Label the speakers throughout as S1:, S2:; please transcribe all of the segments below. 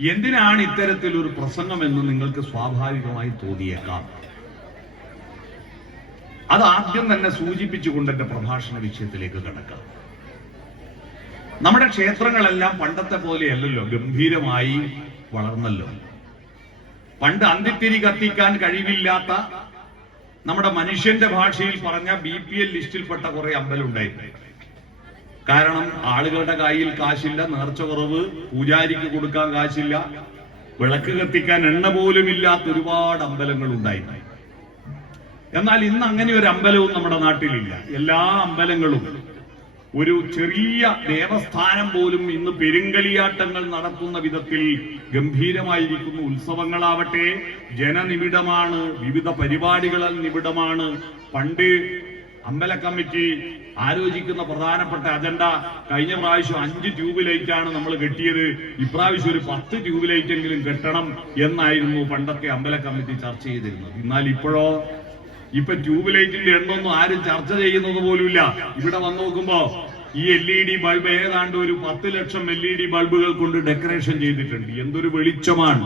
S1: എന്തിനാണ് ഇത്തരത്തിലൊരു പ്രസംഗം എന്ന് നിങ്ങൾക്ക് സ്വാഭാവികമായി തോന്നിയേക്കാം? അത് ആദ്യം തന്നെ സൂചിപ്പിച്ചുകൊണ്ട് എന്റെ പ്രഭാഷണ വിഷയത്തിലേക്ക് കടക്കാം. നമ്മുടെ ക്ഷേത്രങ്ങളെല്ലാം പണ്ടത്തെ പോലെയല്ലല്ലോ ഗംഭീരമായി വളർന്നല്ലോ. പണ്ട് അന്തിത്തിരി കത്തിക്കാൻ കഴിവില്ലാത്ത നമ്മുടെ മനുഷ്യന്റെ ഭാഷയിൽ പറഞ്ഞ ബി പി എൽ ലിസ്റ്റിൽപ്പെട്ട കുറെ അമ്പലം ഉണ്ടായിരുന്നു. കാരണം ആളുകളുടെ കയ്യിൽ കാശില്ല നേർച്ച കുറവ് പൂജാരിക്ക് കൊടുക്കാൻ കാശില്ല വിളക്ക് കത്തിക്കാൻ എണ്ണ പോലും ഇല്ലാത്ത ഒരുപാട് അമ്പലങ്ങൾ ഉണ്ടായി എന്നാൽ ഇന്ന് അങ്ങനെ ഒരു അമ്പലവും നമ്മുടെ നാട്ടിലില്ല. എല്ലാ അമ്പലങ്ങളും ഒരു ചെറിയ ദേവസ്ഥാനം പോലും ഇന്ന് പെരുങ്കളിയാട്ടങ്ങൾ നടത്തുന്ന വിധത്തിൽ ഗംഭീരമായിരിക്കുന്നു. ഉത്സവങ്ങളാവട്ടെ ജനനിബിഡമാണ് വിവിധ പരിപാടികളാൽ നിബിഡമാണ്. പണ്ട് അമ്പല കമ്മിറ്റി ആലോചിക്കുന്ന പ്രധാനപ്പെട്ട അജണ്ട കഴിഞ്ഞ പ്രാവശ്യം അഞ്ച് ട്യൂബ് ലൈറ്റ് ആണ് നമ്മൾ കെട്ടിയത്. ഇപ്രാവശ്യം ഒരു പത്ത് ട്യൂബ് ലൈറ്റ് എങ്കിലും കെട്ടണം എന്നായിരുന്നു പണ്ടത്തെ അമ്പല കമ്മിറ്റി ചർച്ച ചെയ്തിരുന്നത്. എന്നാൽ ഇപ്പോഴോ? ഇപ്പൊ ട്യൂബ് ലൈറ്റിന്റെ എണ്ണൊന്നും ആരും ചർച്ച ചെയ്യുന്നത് പോലുമില്ല. ഇവിടെ വന്നു നോക്കുമ്പോ ഈ എൽ ഇ ഡി ബൾബ് ഏതാണ്ട് ഒരു പത്ത് ലക്ഷം എൽ ഇ ഡി ബൾബുകൾ കൊണ്ട് ഡെക്കറേഷൻ ചെയ്തിട്ടുണ്ട്. എന്തൊരു വെളിച്ചമാണ്.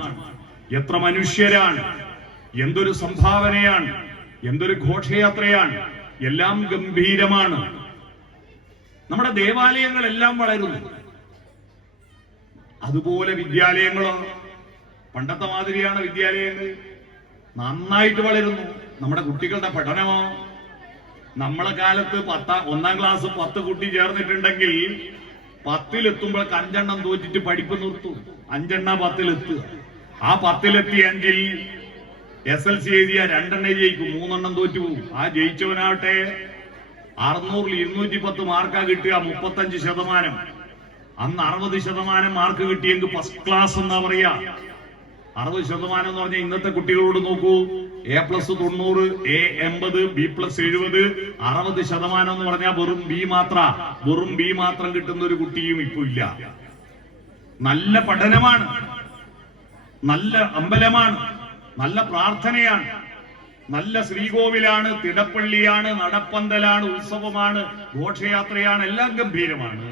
S1: എത്ര മനുഷ്യരാണ്. എന്തൊരു സംഭാവനയാണ്. എന്തൊരു ഘോഷയാത്രയാണ്. എല്ലാം ഗംഭീരമാണ്. നമ്മുടെ ദേവാലയങ്ങളെല്ലാം വളരുന്നു. അതുപോലെ വിദ്യാലയങ്ങളോ പണ്ടത്തെ മാതിരിയാണ് വിദ്യാലയങ്ങൾ നന്നായിട്ട് വളരുന്നു. നമ്മുടെ കുട്ടികളുടെ പഠനമോ നമ്മളെ കാലത്ത് പത്ത ഒന്നാം ക്ലാസ് പത്ത് കുട്ടി ചേർന്നിട്ടുണ്ടെങ്കിൽ പത്തിലെത്തുമ്പോഴൊക്കെ അഞ്ചെണ്ണം തോറ്റിട്ട് പഠിപ്പ് നിർത്തും. അഞ്ചെണ്ണ പത്തിലെത്തുക. ആ പത്തിലെത്തിയ അഞ്ചിൽ എസ് എൽ സി എഴുതിയ രണ്ടെണ്ണം ജയിക്കും. മൂന്നെണ്ണം തോറ്റു പോകും ആ ജയിച്ചവനാവട്ടെ. അറുന്നൂറിൽ ഇരുന്നൂറ്റി പത്ത് മാർക്കാ കിട്ടുക മുപ്പത്തഞ്ച് ശതമാനം. അന്ന് അറുപത് ശതമാനം മാർക്ക് കിട്ടിയെങ്കിൽ ഫസ്റ്റ് ക്ലാസ് എന്നാ പറയാ. അറുപത് ശതമാനം എന്ന് പറഞ്ഞാൽ ഇന്നത്തെ കുട്ടികളോട് നോക്കൂ. എ പ്ലസ് തൊണ്ണൂറ് എ എൺപത് ബി പ്ലസ് എഴുപത് അറുപത് ശതമാനം എന്ന് പറഞ്ഞാൽ വെറും ബി മാത്ര. വെറും ബി മാത്രം കിട്ടുന്ന ഒരു കുട്ടിയും ഇപ്പൊ ഇല്ല. നല്ല പഠനമാണ്. നല്ല അമ്പലമാണ്. നല്ല പ്രാർത്ഥനയാണ്. നല്ല ശ്രീകോവിലാണ് തിടപ്പള്ളിയാണ് നടപ്പന്തലാണ് ഉത്സവമാണ് ഘോഷയാത്രയാണ് എല്ലാം ഗംഭീരമാണ്.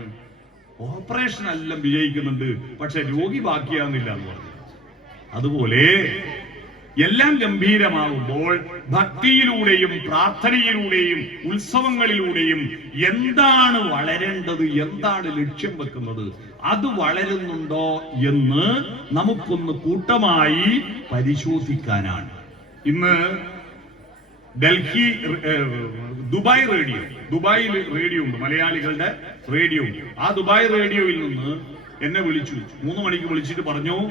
S1: ഓപ്പറേഷൻ എല്ലാം വിജയിക്കുന്നുണ്ട്. പക്ഷെ രോഗി ബാക്കിയാകുന്നില്ല എന്ന് പറഞ്ഞു. അതുപോലെ എല്ലാം ഗംഭീരമാകുമ്പോൾ ഭക്തിയിലൂടെയും പ്രാർത്ഥനയിലൂടെയും ഉത്സവങ്ങളിലൂടെയും എന്താണ് വളരേണ്ടത് എന്താണ് ലക്ഷ്യം വെക്കുന്നത് അത് വളരുന്നുണ്ടോ എന്ന് നമുക്കൊന്ന് കൂട്ടമായി പരിശോധിക്കാനാണ്. ഇന്ന് ഡൽഹി ദുബായ് റേഡിയോ ദുബായിൽ റേഡിയോ ഉണ്ട് മലയാളികളുടെ റേഡിയോ ഉണ്ട്. ആ ദുബായ് റേഡിയോയിൽ നിന്ന് എന്നെ വിളിച്ചു. മൂന്ന് മണിക്ക് വിളിച്ചിട്ട് പറഞ്ഞു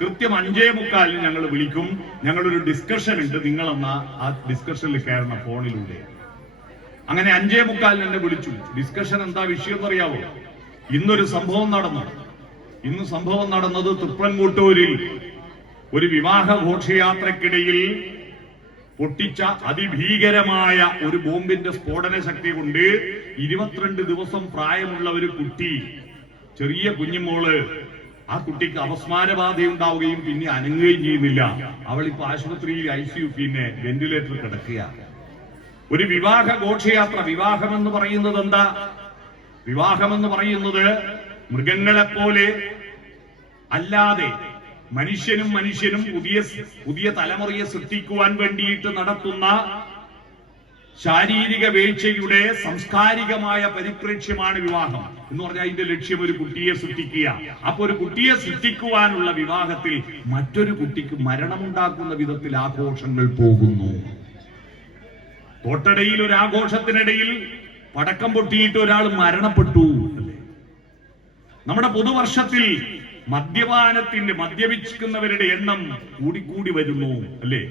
S1: കൃത്യം അഞ്ചേ മുക്കാലിന് ഞങ്ങൾ വിളിക്കും. ഞങ്ങളൊരു ഡിസ്കഷൻ ഉണ്ട്. നിങ്ങൾ നിങ്ങളെന്ന ആ ഡിസ്കഷനിൽ കയറുന്ന ഫോണിലൂടെ. അങ്ങനെ അഞ്ചേ മുക്കാലിന് എന്നെ വിളിച്ചു. ഡിസ്കഷൻ എന്താ വിഷയം എന്നറിയാവോ? ഇന്നൊരു സംഭവം നടന്നു. ഇന്ന് സംഭവം നടന്നത് തൃപ്രൻകൂട്ടൂരിൽ ഒരു വിവാഹ ഘോഷയാത്രക്കിടയിൽ പൊട്ടിച്ച അതിഭീകരമായ ഒരു ബോംബിന്റെ സ്ഫോടന ശക്തി കൊണ്ട് ഇരുപത്തിരണ്ട് ദിവസം പ്രായമുള്ള ഒരു കുട്ടി ചെറിയ കുഞ്ഞുമോൾ ആ കുട്ടിക്ക് അപസ്മാരബാധയുണ്ടാവുകയും പിന്നെ അനങ്ങുകയും ചെയ്യുന്നില്ല. അവൾ ഇപ്പൊ ആശുപത്രിയിൽ ഐ സി യു പിന്നെ വെന്റിലേറ്റർ കിടക്കുക ഒരു വിവാഹ ഘോഷയാത്ര വിവാഹം എന്ന് പറയുന്നത് എന്താ? വിവാഹം എന്ന് പറയുന്നത് മൃഗങ്ങളെപ്പോലെ അല്ലാതെ മനുഷ്യനും മനുഷ്യനും പുതിയ പുതിയ തലമുറയെ സൃഷ്ടിക്കുവാൻ വേണ്ടിയിട്ട് നടത്തുന്ന ശാരീരിക വീഴ്ചയുടെ സംസ്കാരികമായ പരിപ്രേക്ഷ്യമാണ് വിവാഹം. എന്ന് പറഞ്ഞാൽ അതിന്റെ ലക്ഷ്യം ഒരു കുട്ടിയെ സൃഷ്ടിക്കുക. അപ്പൊ ഒരു കുട്ടിയെ സൃഷ്ടിക്കുവാനുള്ള വിവാഹത്തിൽ മറ്റൊരു കുട്ടിക്ക് മരണമുണ്ടാക്കുന്ന വിധത്തിൽ ആഘോഷങ്ങൾ പോകുന്നു. തോട്ടടയിൽ ഒരു ആഘോഷത്തിനിടയിൽ പടക്കം പൊട്ടിയിട്ട് ഒരാൾ മരണപ്പെട്ടു. നമ്മുടെ പുതുവർഷത്തിൽ മദ്യപാനത്തിന്റെ മദ്യപിക്കുന്നവരുടെ എണ്ണം കൂടിക്കൂടി വരുന്നു അല്ലേ?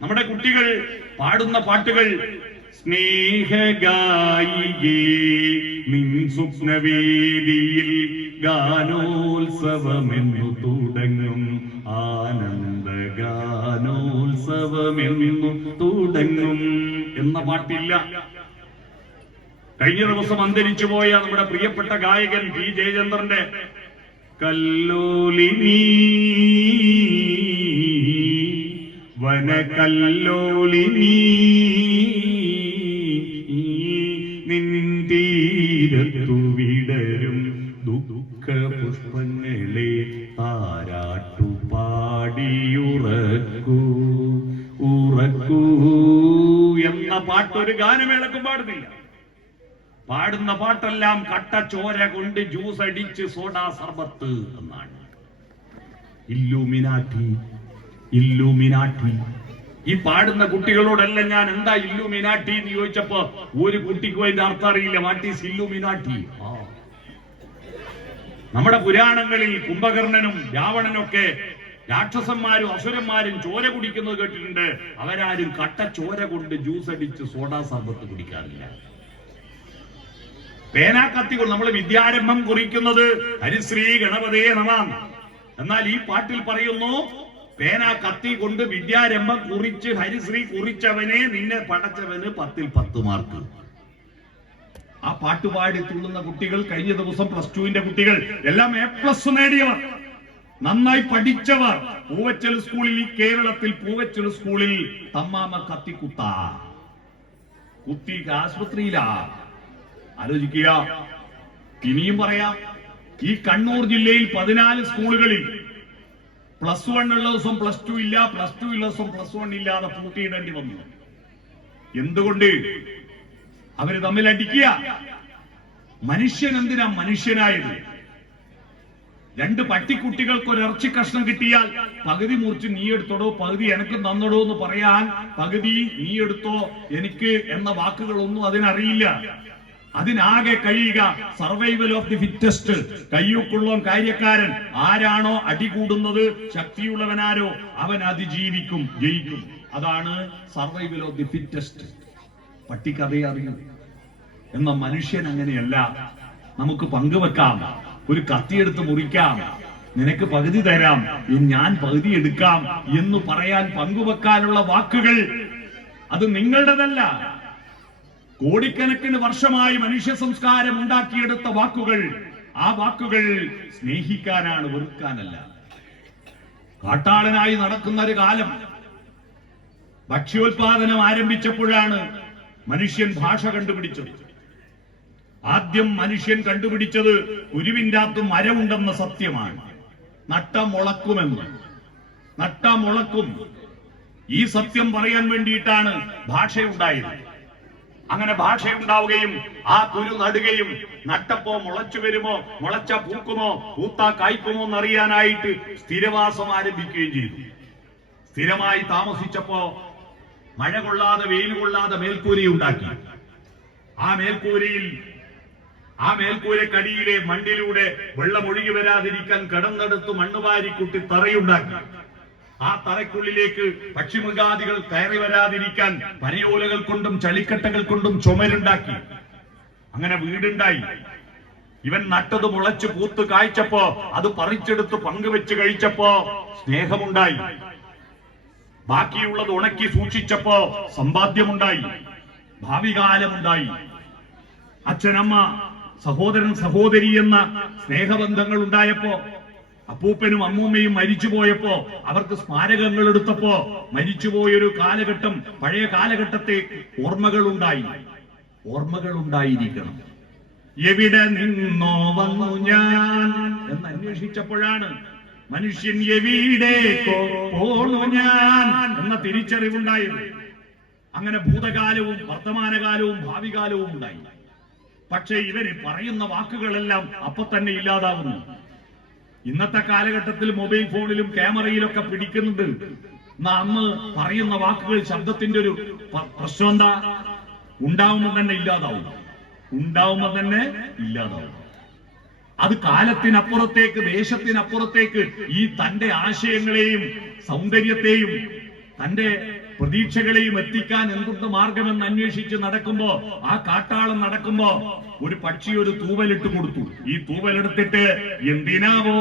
S1: നമ്മുടെ കുട്ടികൾ പാടുന്ന പാട്ടുകൾ സ്നേഹഗായികേ നിൻ ഗാനോത്സവമെന്നു തുടങ്ങും ആനന്ദ ഗാനോത്സവമെന്നു തുടങ്ങും എന്ന പാട്ടില്ല. കഴിഞ്ഞ ദിവസം അന്തരിച്ചു പോയ നമ്മുടെ പ്രിയപ്പെട്ട ഗായകൻ പി ജയചന്ദ്രന്റെ കല്ലോലിനി വനകല്ലോലിനി നിന്തീരത്തു വിടരും ദുഃഖ പുഷ്പങ്ങളെ താരാട്ടു പാടിയുറക്കൂ. ഉറക്കൂ എന്ന പാട്ടൊരു ഗാനമേളക്കും പാടുന്നില്ല. പാടുന്ന പാട്ടെല്ലാം കട്ട ചോര കൊണ്ട് ജ്യൂസ് അടിച്ച് സോഡാ സർബത്ത് എന്നാണ്. ഇല്ലുമിനാട്ടി ഇല്ലുമിനാട്ടി ഈ പാടുന്ന കുട്ടികളോടെല്ലാം ഞാൻ എന്താ ഇല്ലുമിനാട്ടി എന്ന് ചോദിച്ചപ്പോ ഒരു കുട്ടിക്കും അതിന്റെ അർത്ഥം അറിയില്ല. What is Illuminati. നമ്മുടെ പുരാണങ്ങളിൽ കുംഭകർണനും രാവണനൊക്കെ രാക്ഷസന്മാരും അസുരന്മാരും ചോര കുടിക്കുന്നത് കേട്ടിട്ടുണ്ട്. അവരാരും കട്ട ചോര കൊണ്ട് ജ്യൂസ് അടിച്ച് സോഡാ സർബത്ത് കുടിക്കാറില്ല. പേനാക്കത്തി കൊണ്ട് നമ്മൾ വിദ്യാരംഭം കുറിക്കുന്നത് ഹരിശ്രീ ഗണപതേ നമാം. എന്നാൽ ഈ പാട്ടിൽ പറയുന്നു പേന കത്തി കൊണ്ട് വിദ്യാരംഭം കുറിച്ച് ഹരിശ്രീ കുറിച്ചവനെ നിന്നെ പടച്ചവന് പത്തിൽ പത്ത് മാർക്ക്. ആ പാട്ടുപാടി തുള്ളുന്ന കുട്ടികൾ കഴിഞ്ഞ ദിവസം പ്ലസ് ടുവിന്റെ കുട്ടികൾ എല്ലാം എ പ്ലസ് നേടിയവർ നന്നായി പഠിച്ചവർ. പൂവച്ചൽ സ്കൂളിൽ ഈ കേരളത്തിൽ പൂവച്ചൽ സ്കൂളിൽ തമ്മാമ കത്തിക്കുത്ത. കുത്തി ആശുപത്രിയിലാ. ആലോചിക്കുക. ഇനിയും പറയാം ഈ കണ്ണൂർ ജില്ലയിൽ പതിനാല് സ്കൂളുകളിൽ പ്ലസ് വൺ ഉള്ള ദിവസം പ്ലസ് ടു ഇല്ല പ്ലസ് ടു ഉള്ള ദിവസം പ്ലസ് വൺ ഇല്ലാതെ പൂട്ടിയിടേണ്ടി വന്നു. എന്തുകൊണ്ട്? അവർ തമ്മിൽ അടിക്കുക. മനുഷ്യൻ എന്തിനാ മനുഷ്യനായത്? രണ്ട് പട്ടിക്കുട്ടികൾക്ക് ഒരു ഇറച്ചി കഷ്ണം കിട്ടിയാൽ പകുതി മുറിച്ച് നീ എടുത്തോടോ പകുതി എനിക്ക് തന്നടോ എന്ന് പറയാൻ പകുതി നീ എടുത്തോ എനിക്ക് എന്ന വാക്കുകളൊന്നും അതിനറിയില്ല. അതിനാകെ കഴിയുക. സർവൈവൽ ഓഫ് ദി ഫിറ്റസ്റ്റ് കയ്യൂക്കുള്ളോൻ കാര്യക്കാരൻ ആരാണോ അടികൂടുന്നത് ശക്തിയുള്ളവനാരോ? അവൻ അതിജീവിക്കും ജയിക്കും. അതാണ് സർവൈവൽ ഓഫ് ദി ഫിറ്റസ്റ്റ് പട്ടിക്കഥയെ അറിയൂ. എന്ന മനുഷ്യൻ അങ്ങനെയല്ല. നമുക്ക് പങ്കുവെക്കാം. ഒരു കത്തിയെടുത്ത് മുറിക്കാം. നിനക്ക് പകുതി തരാം. ഞാൻ പകുതി എടുക്കാം എന്ന് പറയാൻ പങ്കുവെക്കാനുള്ള വാക്കുകൾ അത് നിങ്ങളുടേതല്ല. കോടിക്കണക്കിന് വർഷമായി മനുഷ്യ സംസ്കാരം ഉണ്ടാക്കിയെടുത്ത വാക്കുകൾ ആ വാക്കുകൾ സ്നേഹിക്കാനാണ് വെറുക്കാനല്ല. കാട്ടാളനായി നടക്കുന്ന ഒരു കാലം. ഭക്ഷ്യോത്പാദനം ആരംഭിച്ചപ്പോഴാണ് മനുഷ്യൻ ഭാഷ കണ്ടുപിടിച്ചത്. ആദ്യം മനുഷ്യൻ കണ്ടുപിടിച്ചത് കുരുവിന്റെ മരമുണ്ടെന്ന സത്യമാണ്. നട്ട മുളക്കുമെന്ന്. നട്ട മുളക്കും. ഈ സത്യം പറയാൻ വേണ്ടിയിട്ടാണ് ഭാഷയുണ്ടായത്. അങ്ങനെ ഭാഷയുണ്ടാവുകയും ആ കുരു നടുകയും നട്ടപ്പോ മുളച്ചു വരുമോ മുളച്ച പൂക്കുമോ പൂത്താ കായ്ക്കുമോ എന്നറിയാനായിട്ട് സ്ഥിരവാസം ആരംഭിക്കുകയും ചെയ്തു. സ്ഥിരമായി താമസിച്ചപ്പോ മഴ കൊള്ളാതെ വെയിൽ കൊള്ളാതെ മേൽക്കൂരി ഉണ്ടാക്കി. ആ മേൽക്കൂരിയിൽ ആ മേൽക്കൂരക്കടിയിലെ മണ്ണിലൂടെ വെള്ളം ഒഴുകി വരാതിരിക്കാൻ കടന്നെടുത്ത് മണ്ണുവാരി കുട്ടി തറയുണ്ടാക്കി. ആ തറയ്ക്കുള്ളിലേക്ക് പക്ഷിമൃഗാദികൾ കയറി വരാതിരിക്കാൻ പനയോലകൾ കൊണ്ടും ചളിക്കട്ടകൾ കൊണ്ടും ചുമരുണ്ടാക്കി. അങ്ങനെ വീടുണ്ടായി. ഇവൻ നട്ടത് മുളച്ച് പൂത്ത് കായ്ച്ചപ്പോ അത് പറിച്ചെടുത്ത് പങ്കുവെച്ച് കഴിച്ചപ്പോ സ്നേഹമുണ്ടായി. ബാക്കിയുള്ളത് ഉണക്കി സൂക്ഷിച്ചപ്പോ സമ്പാദ്യമുണ്ടായി. ഭാവി കാലമുണ്ടായി അച്ഛനമ്മ സഹോദരൻ സഹോദരി എന്ന സ്നേഹബന്ധങ്ങൾ ഉണ്ടായപ്പോ അപ്പൂപ്പനും അമ്മൂമ്മയും മരിച്ചുപോയപ്പോ അവർക്ക് സ്മാരകങ്ങൾ എടുത്തപ്പോ മരിച്ചുപോയൊരു കാലഘട്ടം പഴയ കാലഘട്ടത്തെ ഓർമ്മകൾ ഉണ്ടായി ഓർമ്മകൾ ഉണ്ടായിരിക്കണം എവിടെ നിന്നോ വന്നു ഞാൻ എന്ന് അന്വേഷിച്ചപ്പോഴാണ് മനുഷ്യൻ എവിടേക്കോ പോണു ഞാൻ എന്ന തിരിച്ചറിവുണ്ടായത്. അങ്ങനെ ഭൂതകാലവും വർത്തമാനകാലവും ഭാവികാലവും ഉണ്ടായി. പക്ഷേ ഇവർ പറയുന്ന വാക്കുകളെല്ലാം അപ്പൊ തന്നെ ഇല്ലാതാവുന്നു. ഇന്നത്തെ കാലഘട്ടത്തിൽ മൊബൈൽ ഫോണിലും ക്യാമറയിലൊക്കെ പിടിക്കുന്നുണ്ട്. എന്നാ അന്ന് പറയുന്ന വാക്കുകൾ ശബ്ദത്തിന്റെ ഒരു പ്രശ്നം എന്താ? ഉണ്ടാവുമ്പോ തന്നെ ഇല്ലാതാവും. ഉണ്ടാവുമ്പോ തന്നെ ഇല്ലാതാവും. അത് കാലത്തിനപ്പുറത്തേക്ക് ദേശത്തിനപ്പുറത്തേക്ക് ഈ തന്റെ ആശയങ്ങളെയും സൗന്ദര്യത്തെയും തന്റെ പ്രതീക്ഷകളെയും എത്തിക്കാൻ എന്തുണ്ട് മാർഗമെന്ന് അന്വേഷിച്ച് നടക്കുമ്പോ ആ കാട്ടാളം നടക്കുമ്പോ ഒരു പക്ഷി ഒരു തൂവലിട്ട് കൊടുത്തു. ഈ തൂവലെടുത്തിട്ട് എന്തിനാവോ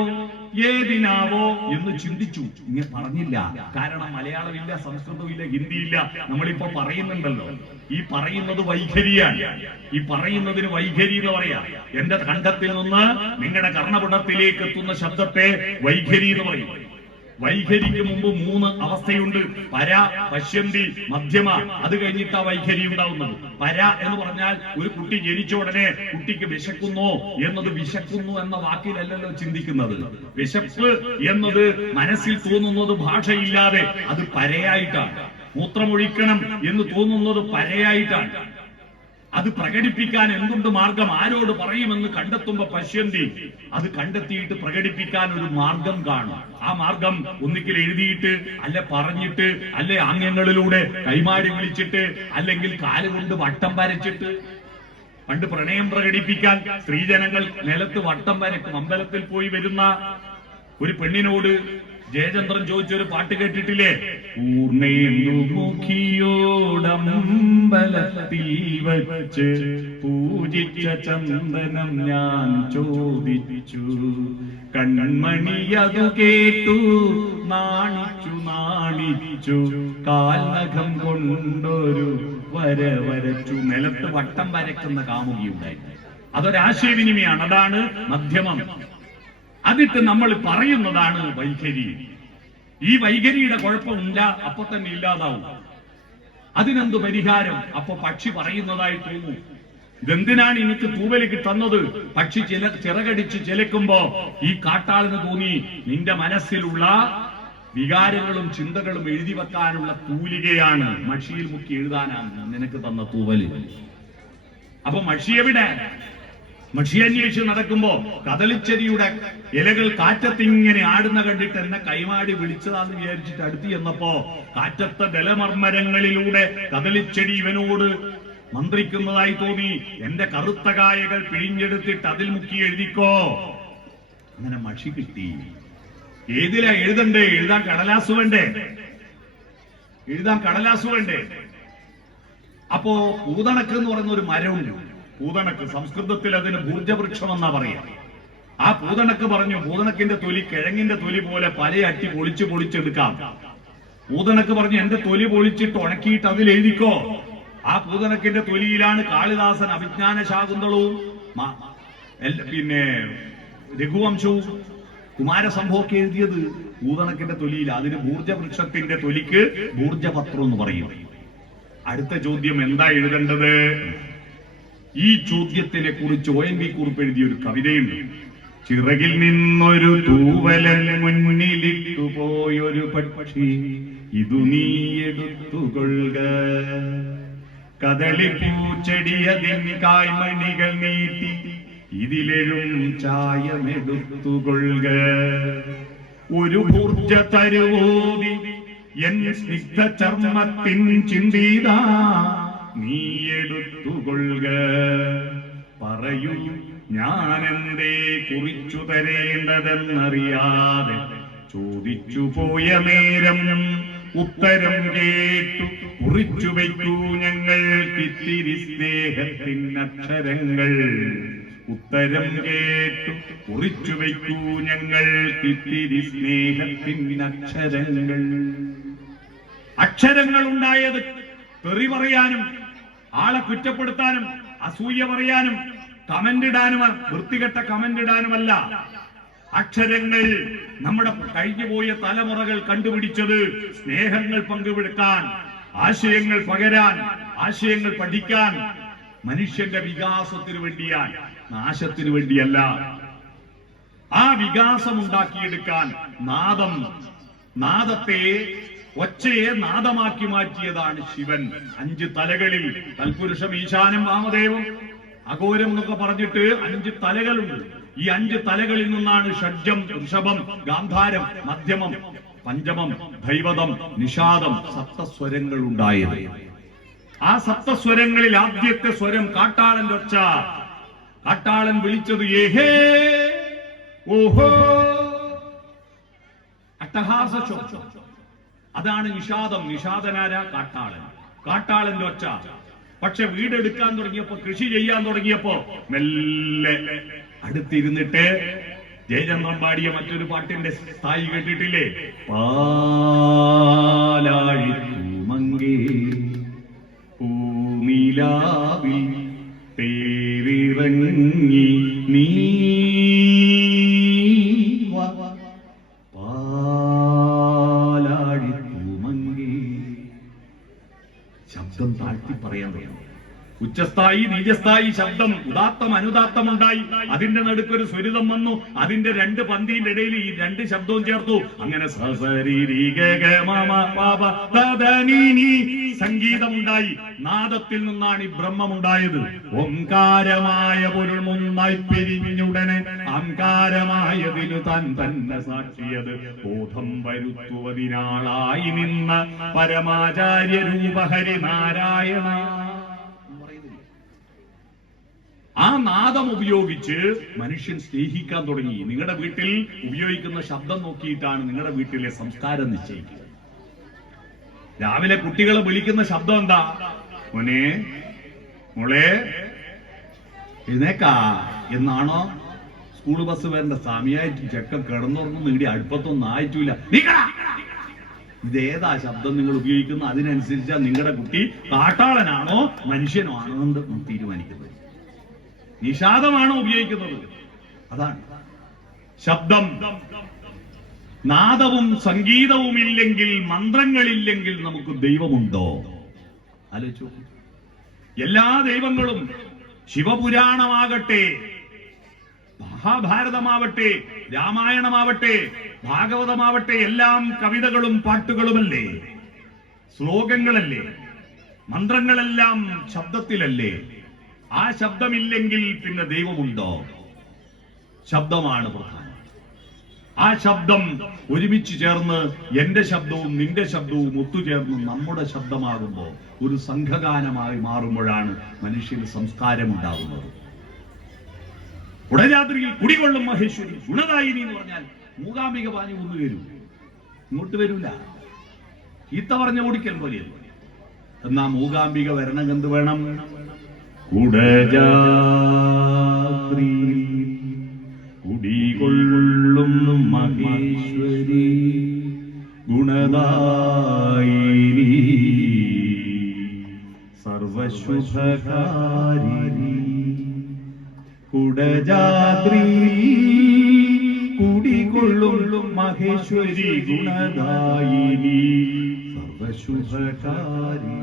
S1: ഏതിനാവോ എന്ന് ചിന്തിച്ചു. ഇങ്ങനെ പറഞ്ഞില്ല. കാരണം മലയാളമില്ല സംസ്കൃതമില്ല ഹിന്ദിയില്ല. നമ്മളിപ്പോ പറയുന്നുണ്ടല്ലോ. ഈ പറയുന്നത് വൈഖരിയാണ്. ഈ പറയുന്നതിന് വൈഖരി എന്ന് പറയാ. എന്റെ കണ്ഠത്തിൽ നിന്ന് നിങ്ങളുടെ കർണപുടത്തിലേക്ക് എത്തുന്ന ശബ്ദത്തെ വൈഖരി എന്ന് പറയും. വൈഖരിക്ക് മുമ്പ് മൂന്ന് അവസ്ഥയുണ്ട്. പര പശ്യന്തി മധ്യമ. അത് കഴിഞ്ഞിട്ട് വൈഖരി ഉണ്ടാവുന്നത്. പര എന്ന് പറഞ്ഞാൽ ഒരു കുട്ടി ജനിച്ച ഉടനെ കുട്ടിക്ക് വിശക്കുന്നു എന്നത് വിശക്കുന്നു എന്ന വാക്കിലല്ലല്ലോ ചിന്തിക്കുന്നത്. വിശപ്പ് എന്നത് മനസ്സിൽ തോന്നുന്നത് ഭാഷയില്ലാതെ അത് പരയായിട്ടാണ്. മൂത്രമൊഴിക്കണം എന്ന് തോന്നുന്നത് പരയായിട്ടാണ്. അത് പ്രകടിപ്പിക്കാൻ എന്തുണ്ട് മാർഗം? ആരോട് പറയുമെന്ന് കണ്ടെത്തുമ്പോ പശ്യന്തി അത് കണ്ടെത്തിയിട്ട് പ്രകടിപ്പിക്കാൻ ഒരു മാർഗം കാണും. ആ മാർഗം ഒന്നിക്കിൽ എഴുതിയിട്ട് അല്ല പറഞ്ഞിട്ട് അല്ലെ ആംഗ്യങ്ങളിലൂടെ കൈമാറി വിളിച്ചിട്ട് അല്ലെങ്കിൽ കാലുകൊണ്ട് വട്ടം വരച്ചിട്ട്. പണ്ട് പ്രണയം പ്രകടിപ്പിക്കാൻ സ്ത്രീജനങ്ങൾ നിലത്ത് വട്ടം വരക്കും. അമ്പലത്തിൽ പോയി വരുന്ന ഒരു പെണ്ണിനോട് ജയചന്ദ്രൻ ചോദിച്ചൊരു പാട്ട് കേട്ടിട്ടില്ലേ? പൂർണേന്ദു മുഖിയോടമ്പലത്തിൽ വച്ച് പൂജിച്ച ചന്ദനം ഞാൻ ചോദിച്ചു. കൺമണിയതു കേട്ടു നാണിച്ചു നാണിച്ചു. കാൽനഖം കൊണ്ടൊരു വര വരച്ചു. നിലത്ത് വട്ടം വരയ്ക്കുന്ന കാമുകിയുണ്ടായിരുന്നു. അതൊരാശയവിനിമയാണ്. അതാണ് മധ്യമം. അതിട്ട് നമ്മൾ പറയുന്നതാണ് വൈഖരി. ഈ വൈഖരിയുടെ കുഴപ്പമില്ല അപ്പൊ തന്നെ ഇല്ലാതാവും. അതിനെന്ത് പരിഹാരം? അപ്പൊ പക്ഷി പറയുന്നതായി തോന്നും. ഇതെന്തിനാണ് എനിക്ക് തൂവലിക്ക് തന്നത്? പക്ഷി ചില ചിറകടിച്ച് ചിലക്കുമ്പോ ഈ കാട്ടാളിന് തോന്നി നിന്റെ മനസ്സിലുള്ള വികാരങ്ങളും ചിന്തകളും എഴുതി വെക്കാനുള്ള തൂലികയാണ് മഷിയിൽ മുക്കി എഴുതാനാണ് നിനക്ക് തന്ന തൂവൽ. അപ്പൊ മഷി എവിടെ? മഷി അന്വേഷിച്ച് നടക്കുമ്പോ കദളിച്ചെടിയുടെ ഇലകൾ കാറ്റത്തിങ്ങനെ ആടുന്ന കണ്ടിട്ട് എന്നെ കൈമാടി വിളിച്ചതാന്ന് വിചാരിച്ചിട്ട് അടുത്ത് ചെന്നപ്പോ കാറ്റത്തെ ജലമർമ്മരങ്ങളിലൂടെ കദളിച്ചെടി ഇവനോട് മന്ത്രിക്കുന്നതായി തോന്നി. എന്റെ കറുത്ത കായകൾ പിഴിഞ്ഞെടുത്തിട്ട് അതിൽ മുക്കി എഴുതിക്കോ. അങ്ങനെ മഷി കിട്ടി. ഏതിലാ എഴുതണ്ടേ? എഴുതാൻ കടലാസ് വേണ്ടേ? എഴുതാൻ കടലാസ് വേണ്ടേ? അപ്പോ പൂതണക്ക് എന്ന് പറയുന്ന ഒരു മരമുണ്ട്. പൂതണക്ക് സംസ്കൃതത്തിൽ അതിന് ഭൂർജവൃക്ഷം എന്നാ പറയാ. ആ പൂതണക്ക് പറഞ്ഞു പൂതണക്കിന്റെ തൊലി കിഴങ്ങിന്റെ തൊലി പോലെ പല അട്ടി പൊളിച്ച് പൊളിച്ചെടുക്കാം പൂതണക്ക് പറഞ്ഞു എന്റെ തൊലി പൊളിച്ചിട്ട് ഉണക്കിയിട്ട് അതിൽ എഴുതിക്കോ. ആ പൂതണക്കിന്റെ തൊലിയിലാണ് കാളിദാസൻ അഭിജ്ഞാന ശാകുന്തളവും പിന്നെ രഘുവംശവും കുമാരസംഭവമൊക്കെ എഴുതിയത്. പൂതണക്കിന്റെ തൊലിയിൽ അതിന് ഭൂർജവൃക്ഷത്തിന്റെ തൊലിക്ക് ഭൂർജപത്രം എന്ന് പറയും. അടുത്ത ചോദ്യം എന്താ എഴുതേണ്ടത്? ഈ ചോദ്യത്തിനെ കുറിച്ച് ഒ എൻ വി കുറിപ്പ് എഴുതിയ ഒരു കവിതയുണ്ട് ചിറകിൽ നിന്നൊരു തൂവലൻ മുന്നിലിട്ടു പോയൊരു പക്ഷി. ഇതു നീ എടുത്തുകൊള്ളുക കദളി പൂച്ചെടിയതിൻ കായ്മണികൾ നീട്ടി ഇതിലെഴും ചായമെടുത്തുകൊള്ളുക ഒരു ഊർജ തരുവോതി എൻ സ്നിഗ്ധ ചർമ്മത്തിൻ ചിന്തീതാ. നീ എടുത്തുകൊള്ളുക പറയൂ ഞാനെന്തേ കുറിച്ചു തരേണ്ടതെന്നറിയാതെ ചോദിച്ചു പോയ നേരം ഉത്തരം കേട്ടു. കുറിച്ചു വയ്ക്കൂ ഞങ്ങൾ ഞങ്ങൾക്കിത്തിരി സ്നേഹത്തിൻ അക്ഷരങ്ങൾ ഉത്തരം കേട്ടു. കുറിച്ചു വയ്ക്കൂ ഞങ്ങൾ ഞങ്ങൾക്കിത്തിരി സ്നേഹത്തിൻ അക്ഷരങ്ങൾ അക്ഷരങ്ങൾ ഉണ്ടായത് തെറി പറയാനും ആളെ കുറ്റപ്പെടുത്താനും അസൂയ പറയാനും കമന്റ് ഇടാനും വൃത്തികെട്ട കമന്റ് ഇടാനുമല്ല. അക്ഷരങ്ങൾ നമ്മുടെ കഴിഞ്ഞുപോയ തലമുറകൾ കണ്ടുപിടിച്ചത് സ്നേഹങ്ങൾ പങ്കുവെടുക്കാൻ ആശയങ്ങൾ പകരാൻ ആശയങ്ങൾ പഠിക്കാൻ മനുഷ്യന്റെ വികാസത്തിന് വേണ്ടിയാണ് നാശത്തിന് വേണ്ടിയല്ല. ആ വികാസം ഉണ്ടാക്കിയെടുക്കാൻ നാദം നാദത്തെ ഒച്ചയെ നാദമാക്കി മാറ്റിയതാണ് ശിവൻ. അഞ്ച് തലകളിൽ. തൽപുരുഷം ഈശാനം വാമദേവം. അഘോരം എന്നൊക്കെ പറഞ്ഞിട്ട് അഞ്ച് തലകളുണ്ട്. ഈ അഞ്ച് തലകളിൽ നിന്നാണ് ഷഡ്ജം ഋഷഭം ഗാന്ധാരം മധ്യമം പഞ്ചമം ദൈവതം നിഷാദം സപ്തസ്വരങ്ങൾ ഉണ്ടായത്. ആ സപ്തസ്വരങ്ങളിൽ ആദ്യത്തെ സ്വരം കാട്ടാളന്റെ ഒച്ച കാട്ടാളൻ വിളിച്ചത് ഏഹേ ഓഹോ! അട്ടഹാസ ശബ്ദം അതാണ് നിഷാദം. നിഷാദനാര? കാട്ടാളൻ. കാട്ടാളന്റെ ഒച്ച. പക്ഷെ വീടെടുക്കാൻ തുടങ്ങിയപ്പോ കൃഷി ചെയ്യാൻ തുടങ്ങിയപ്പോ മെല്ലെ അടുത്തിരുന്നിട്ട് ജയചന്ദ്രൻ പാടിയ മറ്റൊരു പാട്ടിന്റെ സ്ഥായി കേട്ടിട്ടില്ലേ? പാലാഴിമങ്കേ പൂനിലാവിൽ പേരിറങ്ങി നീ ശബ്ദം താഴ്ത്തി പറയാൻ തുടങ്ങി. ഉച്ചസ്ഥായി നീചസ്ഥായി ശബ്ദം ഉദാത്തം അനുദാത്തം ഉണ്ടായി അതിന്റെ നടുക്ക് ഒരു സ്വരിതം വന്നു. അതിന്റെ രണ്ട് പന്തിന്റെ ഇടയിൽ ഈ രണ്ട് ശബ്ദവും ചേർത്തു. അങ്ങനെ സംഗീതം ഉണ്ടായി നാദത്തിൽ നിന്നാണ് ഈ ബ്രഹ്മം ഉണ്ടായത് ഓംകാരമായ പൊരുൾ മുന്നായി പിരിഞ്ഞുടനെ അങ്കാരമായതിനു താൻ തന്നെ സാക്ഷിയത്. ബോധം വരുത്തുവതിനാളായി നിന്ന പരമാചാര്യ രൂപഹരി നാരായണ ആ നാദം ഉപയോഗിച്ച് മനുഷ്യൻ സ്നേഹിക്കാൻ തുടങ്ങി. നിങ്ങളുടെ വീട്ടിൽ ഉപയോഗിക്കുന്ന ശബ്ദം നോക്കിയിട്ടാണ് നിങ്ങളുടെ വീട്ടിലെ സംസ്കാരം നിശ്ചയിക്കുക രാവിലെ കുട്ടികളെ വിളിക്കുന്ന ശബ്ദം എന്താ? മോനെ മോളെ എഴുന്നേക്കാ. എന്നാണോ? സ്കൂൾ ബസ് വരേണ്ട സമയമായിട്ട് ചെക്കൻ കിടന്നുറങ്ങുന്ന. നീടി അടുപ്പത്തൊന്നും ആയിട്ടില്ല. ഇതേതാ ശബ്ദം നിങ്ങൾ ഉപയോഗിക്കുന്ന അതിനനുസരിച്ചാ നിങ്ങളുടെ കുട്ടി കാട്ടാളനാണോ മനുഷ്യനോ ആണോ എന്ന് തീരുമാനിക്കുന്നത്. നിഷാദമാണോ ഉപയോഗിക്കുന്നത്. അതാണ്. ശബ്ദം. നാദവും സംഗീതവും ഇല്ലെങ്കിൽ മന്ത്രങ്ങളില്ലെങ്കിൽ നമുക്ക് ദൈവമുണ്ടോ? ആലോചിച്ചു എല്ലാ ദൈവങ്ങളും ശിവപുരാണമാകട്ടെ മഹാഭാരതമാവട്ടെ രാമായണമാവട്ടെ ഭാഗവതമാവട്ടെ എല്ലാം കവിതകളും പാട്ടുകളുമല്ലേ? ശ്ലോകങ്ങളല്ലേ? മന്ത്രങ്ങളെല്ലാം ശബ്ദത്തിലല്ലേ? ആ ശബ്ദമില്ലെങ്കിൽ പിന്നെ ദൈവമുണ്ടോ? ശബ്ദമാണ് പ്രധാനം. ആ ശബ്ദം ഒരുമിച്ച് ചേർന്ന് എന്റെ ശബ്ദവും നിന്റെ ശബ്ദവും ഒത്തുചേർന്ന് നമ്മുടെ ശബ്ദമാകുമ്പോൾ ഒരു സംഘഗാനമായി മാറുമ്പോഴാണ് മനുഷ്യന് സംസ്കാരം ഉണ്ടാകുന്നത് ഉടരാത്രിയിൽ കുടികൊള്ളും മഹേശ്വരി. ഗുണദായിനി എന്ന് പറഞ്ഞാൽ മൂകാംബിക പാഞ്ഞു ഒന്ന് വരൂ. ഇങ്ങോട്ട് വരൂല. ഈത്ത പറഞ്ഞ ഓടിക്കൽ പോലെയല്ല? എന്നാ മൂകാംബിക വരണം എന്ത് വേണം. കുടജാത്രി. കുടികൊള്ളും മഹേശ്വരി. ഗുണദായിനി. സർവശുഭകാരി കുടജാത്രി. കുടികൊള്ളും മഹേശ്വരി. ഗുണദായിനി. സർവശുഭകാരിണി.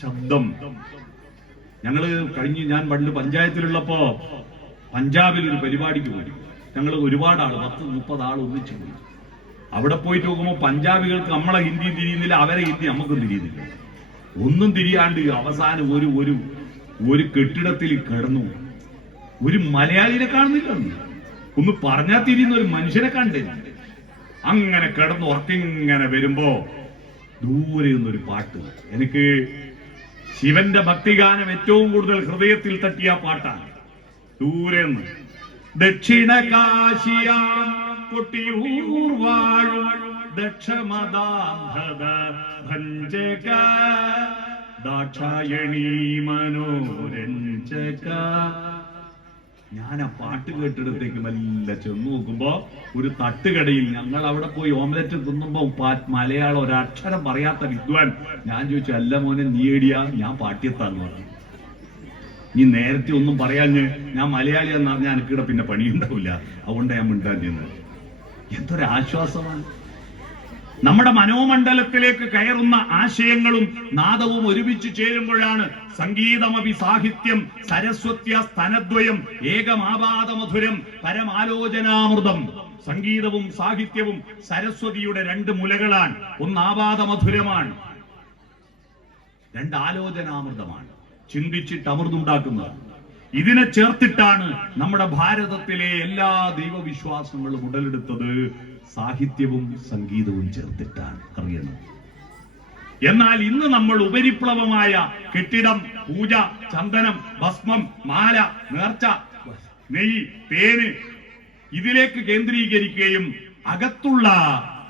S1: ശബ്ദം. ഞങ്ങൾ കഴിഞ്ഞ് ഞാൻ പണ്ട് പഞ്ചായത്തിലുള്ളപ്പോ പഞ്ചാബിൽ ഒരു പരിപാടിക്ക് പോയി. ഞങ്ങൾ ഒരുപാട് ആൾ പത്ത് മുപ്പത് ആൾ ഒന്നിച്ചു പോയി. അവിടെ പോയിട്ട് നോക്കുമ്പോൾ പഞ്ചാബികൾക്ക് നമ്മളെ ഹിന്ദി തിരിയുന്നില്ല അവരെ ഹിന്ദി നമുക്കും തിരിയുന്നില്ല. ഒന്നും തിരിയാണ്ട് അവസാനം ഒരു ഒരു ഒരു കെട്ടിടത്തിൽ കിടന്നു. ഒരു മലയാളിനെ കാണുന്നില്ല ഒന്ന് പറഞ്ഞാൽ തിരിയുന്ന ഒരു മനുഷ്യനെ കണ്ടില്ല അങ്ങനെ കിടന്ന് ഉറക്കിങ്ങനെ വരുമ്പോ ദൂരെ നിന്നൊരു പാട്ട്. എനിക്ക് ശിവന്റെ ഭക്തിഗാനം ഏറ്റവും കൂടുതൽ ഹൃദയത്തിൽ തട്ടിയ പാട്ടാണ്. ദൂരെ ദക്ഷിണ കാശിയ മനോരഞ്ജക. ഞാൻ ആ പാട്ട് കേട്ടിടത്തേക്ക് മെല്ലെ ചെന്ന് നോക്കുമ്പോ ഒരു തട്ടുകടയിൽ ഞങ്ങൾ അവിടെ പോയി ഓംലെറ്റ് തിന്നുമ്പോ മലയാളം ഒരക്ഷരം പറയാത്ത വിദ്വാൻ. ഞാൻ ചോദിച്ചു അല്ല മോനെ നീ ഏടിയാ ഞാൻ പാട്ടിയത്താന്ന് പറഞ്ഞു. നീ നേരത്തെ ഒന്നും പറയാഞ്ഞ് ഞാൻ മലയാളി എന്ന് എനിക്കിടെ പിന്നെ പണിയുണ്ടാവില്ല. അതുകൊണ്ട് ഞാൻ മിണ്ടാൻ എന്തൊരു ആശ്വാസമാണ് നമ്മുടെ മനോമണ്ഡലത്തിലേക്ക് കയറുന്ന ആശയങ്ങളും നാദവും ഒരുമിച്ച് ചേരുമ്പോഴാണ് സംഗീതമപി സാഹിത്യം സരസ്വത്യ സ്തനദ്വയം ഏകമാപാദമധുരം പരമാലോചനാമൃതം. സംഗീതവും സാഹിത്യവും സരസ്വതിയുടെ രണ്ട് മുലകളാണ്. ഒന്ന് ആപാദമധുരമാണ് രണ്ട് ആലോചനാമൃതമാണ് ചിന്തിച്ചിട്ട് അമൃതുണ്ടാക്കുന്നത് ഇതിനെ ചേർത്തിട്ടാണ് നമ്മുടെ ഭാരതത്തിലെ എല്ലാ ദൈവവിശ്വാസങ്ങളും ഉടലെടുത്തത്. സാഹിത്യവും സംഗീതവും ചേർത്തിട്ടാണ് അറിയണം എന്നാൽ ഇന്ന് നമ്മൾ ഉപരിപ്ലവമായ കെട്ടിടം പൂജ ചന്ദനം ഭസ്മം മാല നേർച്ച നെയ്യ് തേന് ഇതിലേക്ക് കേന്ദ്രീകരിക്കുകയും അകത്തുള്ള